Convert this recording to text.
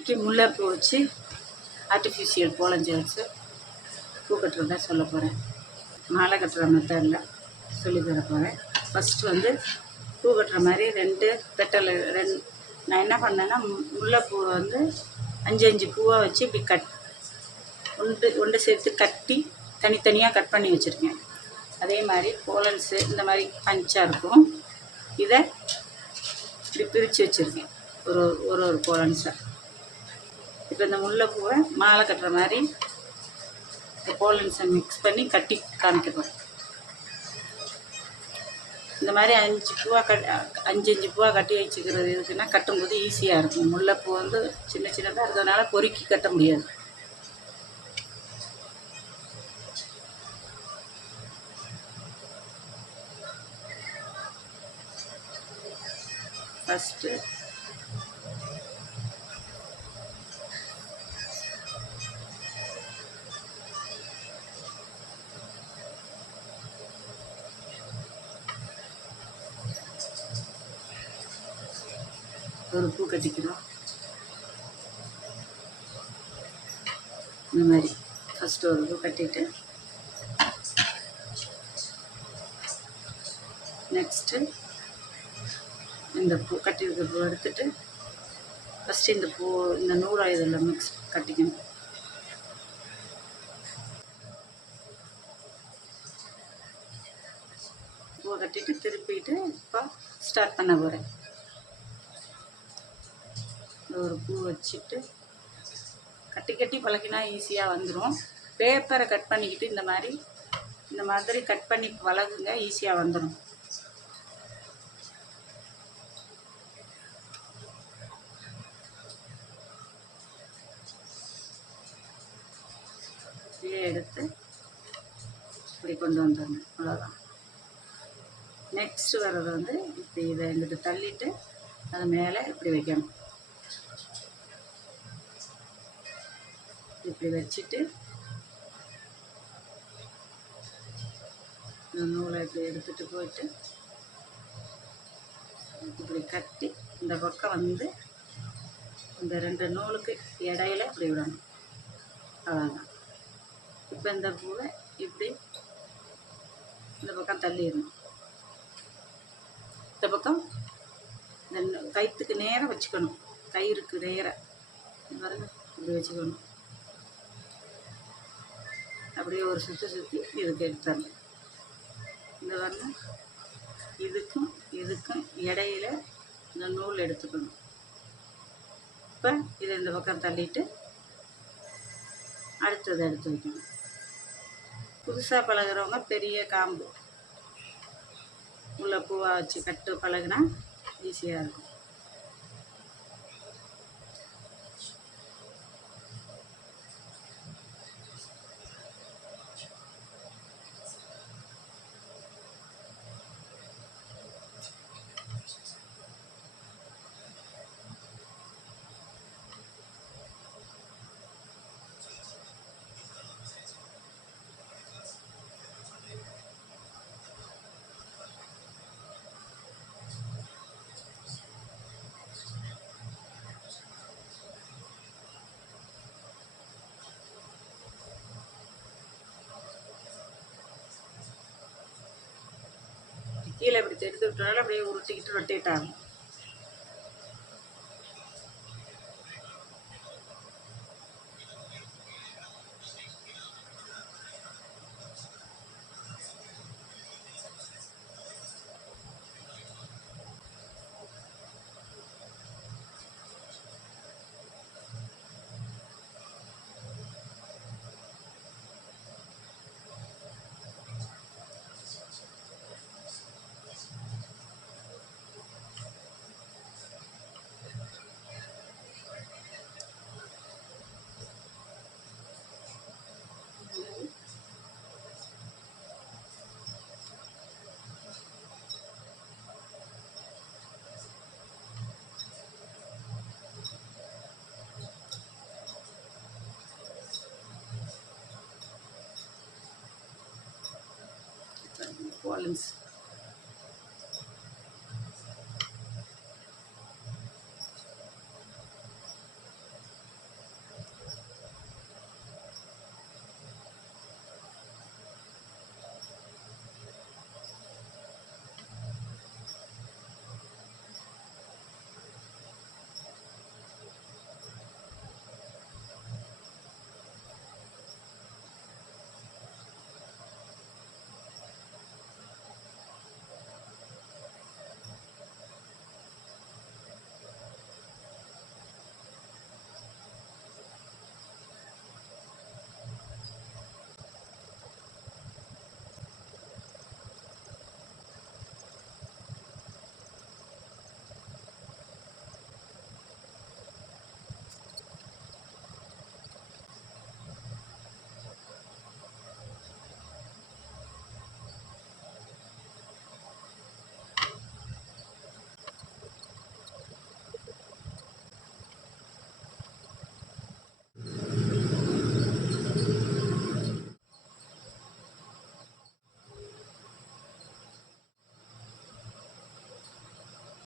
இன்றைக்கி முல்லைப்பூ வச்சு ஆர்டிஃபிஷியல் போலஞ்சு வச்சு பூ கட்டுறதா சொல்ல போகிறேன். மாலை கட்டுற மெத்தடில் சொல்லித்தர போகிறேன். ஃபஸ்ட்டு வந்து பூ கட்டுற மாதிரி 2 பெட்டல் நான் என்ன பண்ணேன்னா முல்லைப்பூவை வந்து 5 பூவாக வச்சு இப்படி ஒன்று சேர்த்து கட்டி தனித்தனியாக கட் பண்ணி வச்சுருக்கேன். அதே மாதிரி போலன்ஸு இந்த மாதிரி பஞ்சாக இருக்கும். இதை இப்படி பிரித்து வச்சுருக்கேன் ஒரு போலன்ஸை. இப்போ இந்த முல்லைப்பூவை மாலை கட்டுற மாதிரி இந்த போலன்ஸை மிக்ஸ் பண்ணி கட்டி காமிக்கிறோம். இந்த மாதிரி 5 பூவாக கட்டி வச்சுக்கிறது எதுக்குன்னா கட்டும்போது ஈஸியாக இருக்கும். முல்லைப்பூ வந்து சின்ன சின்னதாக இருக்கிறதுனால பொறுக்கி கட்ட முடியாது. ஃபஸ்ட்டு ஒரு பூ கட்டிக்கிறோம். இந்த மாதிரி ஃபஸ்ட்டு ஒரு பூ கட்டிட்டு நெக்ஸ்ட்டு இந்த பூ கட்டியிருக்க பூ எடுத்துட்டு ஃபஸ்ட்டு இந்த நூலை இதில் மிக்ஸ் கட்டிக்கணும். பூவை கட்டிட்டு திருப்பிட்டு இப்போ ஸ்டார்ட் பண்ண போகிறேன். ஒரு பூ வச்சுட்டு கட்டி பழகினா ஈஸியாக வந்துடும். பேப்பரை கட் பண்ணிக்கிட்டு இந்த மாதிரி கட் பண்ணி பழகுங்க, ஈஸியாக வந்துடும். இப்படியே எடுத்து இப்படி கொண்டு வந்துடணும், அவ்வளோதான். நெக்ஸ்ட்டு வர்றது வந்து இப்படி இதை எங்கிட்ட தள்ளிட்டு அது மேலே இப்படி வைக்கணும். இப்படி வச்சுட்டு இந்த நூலை இப்படி எடுத்துகிட்டு போயிட்டு இப்படி கட்டி இந்த பக்கம் வந்து இந்த 2 நூலுக்கு இடையில இப்படி விடணும், அவ்வளோதான். இப்போ இந்த பூவை இப்படி இந்த பக்கம் தள்ளிடணும். இந்த பக்கம் இந்த கயிற்றுக்கு நேராக வச்சுக்கணும், கயிறுக்கு நேராக பாருங்க இப்படி வச்சுக்கணும். அப்படியே ஒரு சுற்றி இதுக்கு எடுத்துடணும். இந்த வரணும் இதுக்கும் இடையில இந்த நூல் எடுத்துக்கணும். இப்போ இதை இந்த பக்கம் தள்ளிட்டு அடுத்ததை எடுத்து வைக்கணும். புதுசாக பழகிறவங்க பெரிய காம்பு உள்ள பூவாக வச்சு கட்டு பழகுனா ஈஸியாக இருக்கும். கீழே இப்படி எடுத்து விட்டனால அப்படியே உருட்டிக்கிட்டு ரொட்டேட் ஆகும்.